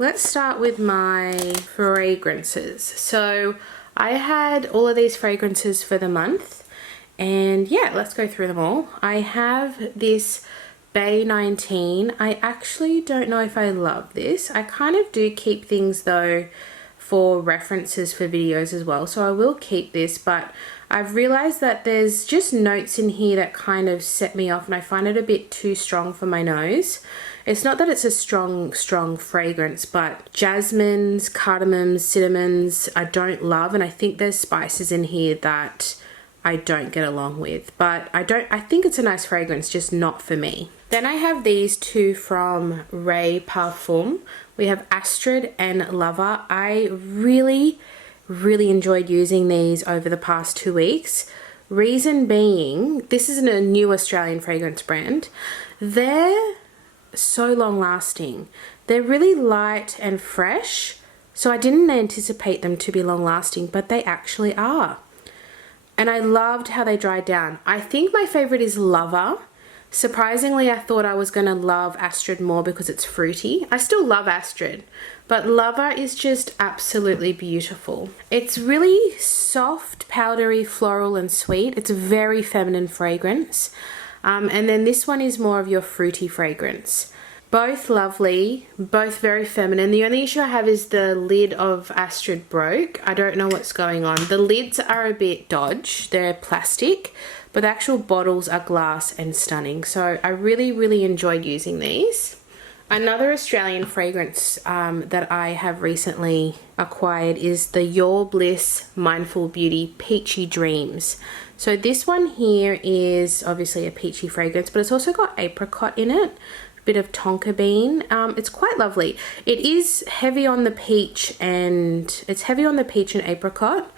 Let's start with my fragrances. So I had all of these fragrances for the month, and yeah, let's go through them all. I have this Bay 19. I actually don't know if I love this. I kind of do keep things though for references for videos as well, so I will keep this, but I've realized that there's just notes in here that kind of set me off, and I find it a bit too strong for my nose. It's not that it's a strong fragrance, but jasmines, cardamoms, cinnamons I don't love, and I think there's spices in here that I don't get along with, but I think it's a nice fragrance, just not for me. Then I have these two from Ray Parfum. We have Astrid and Lover. I really enjoyed using these over the past 2 weeks. Reason being, this is a new Australian fragrance brand. They're so long lasting. They're really light and fresh, so I didn't anticipate them to be long lasting, but they actually are. And I loved how they dried down. I think my favorite is Lover. Surprisingly, I thought I was gonna love Astrid more because it's fruity. I still love Astrid, but Lover is just absolutely beautiful. It's really soft, powdery, floral and sweet. It's a very feminine fragrance. And then this one is more of your fruity fragrance. Both lovely, both very feminine. The only issue I have is the lid of Astrid broke. I don't know what's going on. The lids are a bit dodge. They're plastic, but the actual bottles are glass and stunning. So I really enjoyed using these. Another Australian fragrance that I have recently acquired is the Your Bliss Mindful Beauty Peachy Dreams. So this one here is obviously a peachy fragrance, but it's also got apricot in it. Bit of tonka bean. It's quite lovely. It is heavy on the peach and apricot,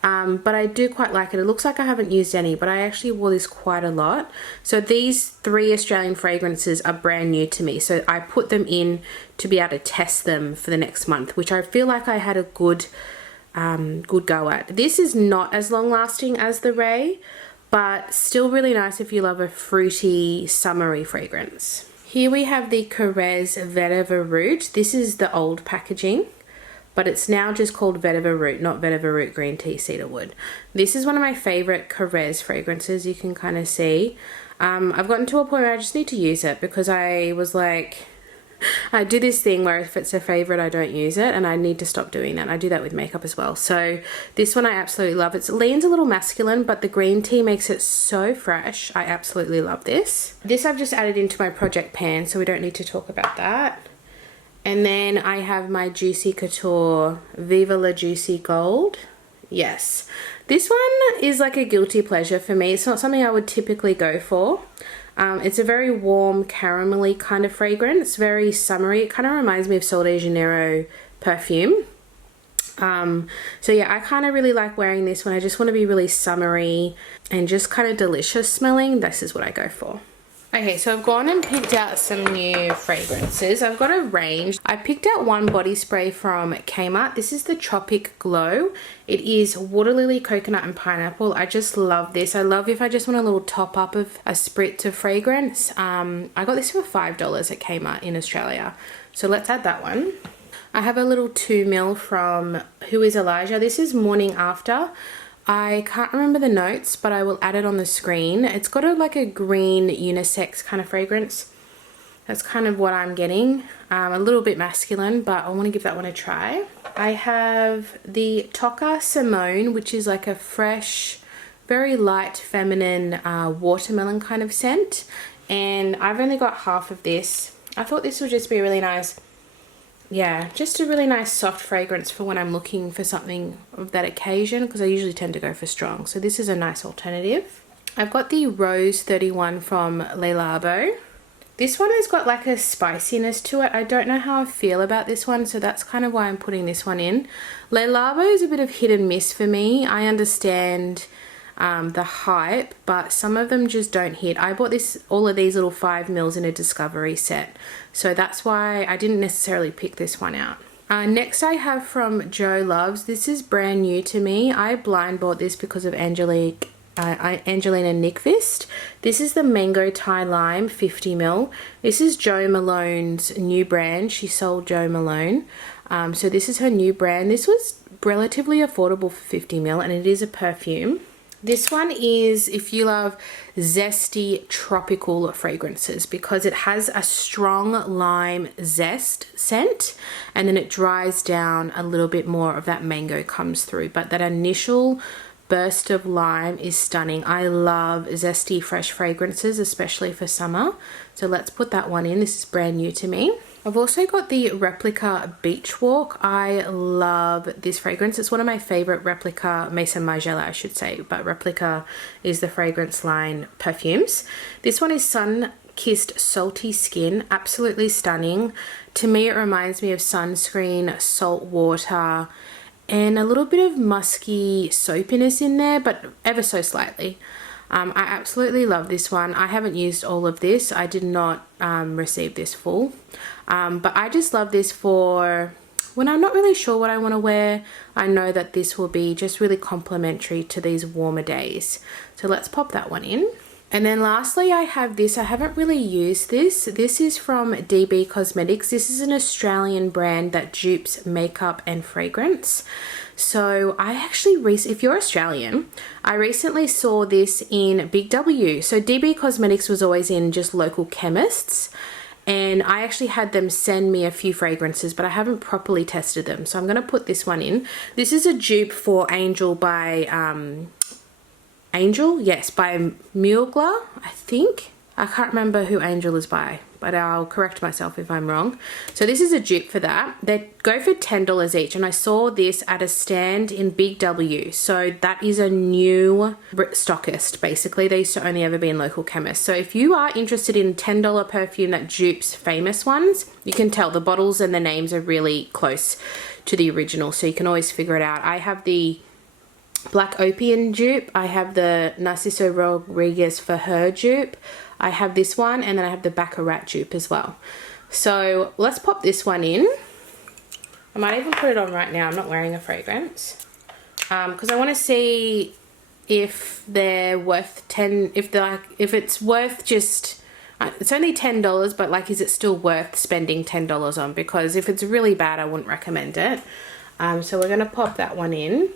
but I do quite like it. It looks like I haven't used any, but I actually wore this quite a lot. So these 3 Australian fragrances are brand new to me, so I put them in to be able to test them for the next month, which I feel like I had a good go at. This is not as long lasting as the Ray, but still really nice if you love a fruity summery fragrance. Here we have the Carrez Vetiver Root. This is the old packaging, but it's now just called Vetiver Root, not Vetiver Root Green Tea Cedarwood. This is one of my favorite Carrez fragrances, you can kind of see. I've gotten to a point where I just need to use it because I was like, I do this thing where if it's a favorite I don't use it, and I need to stop doing that. I do that with makeup as well. So this one I absolutely love. It leans a little masculine, but the green tea makes it so fresh. I absolutely love this. This I've just added into my project pan, so we don't need to talk about that. And then I have my Juicy Couture Viva La Juicy Gold. Yes, this one is like a guilty pleasure for me. It's not something I would typically go for. It's a very warm, caramelly kind of fragrance, very summery. It kind of reminds me of Sol de Janeiro perfume. So yeah, I kind of really like wearing this when I just want to be really summery and just kind of delicious smelling. This is what I go for. Okay, so I've gone and picked out some new fragrances. I've got a range. I picked out one body spray from Kmart. This is the Tropic Glow. It is water lily, coconut and pineapple. I just love this. I love if I just want a little top up of a spritz of fragrance. I got this for $5 at Kmart in Australia. So let's add that one. I have a little 2 ml from Who is Elijah. This is Morning After. I can't remember the notes, but I will add it on the screen. It's got like a green unisex kind of fragrance. That's kind of what I'm getting. A little bit masculine, but I want to give that one a try. I have the Tocca Simone, which is like a fresh, very light, feminine watermelon kind of scent. And I've only got half of this. I thought this would just be really nice. Yeah, just a really nice soft fragrance for when I'm looking for something of that occasion, because I usually tend to go for strong. So this is a nice alternative. I've got the Rose 31 from Le Labo. This one has got like a spiciness to it. I don't know how I feel about this one, so that's kind of why I'm putting this one in. Le Labo is a bit of hit and miss for me. I understand the hype, but some of them just don't hit. I bought all of these little 5 mls in a Discovery set, so that's why I didn't necessarily pick this one out. Next I have from Jo Loves. This is brand new to me. I blind bought this because of Angelique Angelina Nyqvist. This is the Mango Thai Lime 50ml. This is Jo Malone's new brand. She sold Jo Malone. So this is her new brand. This was relatively affordable for 50ml, and it is a perfume. This one is if you love zesty tropical fragrances, because it has a strong lime zest scent, and then it dries down a little bit more of that mango comes through, but that initial burst of lime is stunning. I love zesty fresh fragrances, especially for summer. So let's put that one in. This is brand new to me. I've also got the Replica Beach Walk. I love this fragrance. It's one of my favorite Replica, Maison Margiela I should say, but Replica is the fragrance line perfumes. This one is Sun-Kissed Salty Skin, absolutely stunning. To me it reminds me of sunscreen, salt water, and a little bit of musky soapiness in there, but ever so slightly. I absolutely love this one. I haven't used all of this. I did not receive this full. But I just love this for when I'm not really sure what I want to wear. I know that this will be just really complimentary to these warmer days. So let's pop that one in. And then lastly, I have this. I haven't really used this. This is from DB Cosmetics. This is an Australian brand that dupes makeup and fragrance. So I actually, if you're Australian, I recently saw this in Big W. So DB Cosmetics was always in just local chemists. And I actually had them send me a few fragrances, but I haven't properly tested them. So I'm going to put this one in. This is a dupe for Angel by... Angel? Yes, by Mugler, I think. I can't remember who Angel is by, but I'll correct myself if I'm wrong. So this is a dupe for that. They go for $10 each, and I saw this at a stand in Big W. So that is a new stockist, basically. They used to only ever be in local chemists. So if you are interested in $10 perfume that dupes famous ones, you can tell the bottles and the names are really close to the original, so you can always figure it out. I have the Black Opium dupe. I have the Narciso Rodriguez for her dupe. I have this one, and then I have the Baccarat dupe as well. So let's pop this one in. I might even put it on right now. I'm not wearing a fragrance because I want to see if they're worth if it's worth just. It's only $10, but like, is it still worth spending $10 on? Because if it's really bad, I wouldn't recommend it. So we're gonna pop that one in.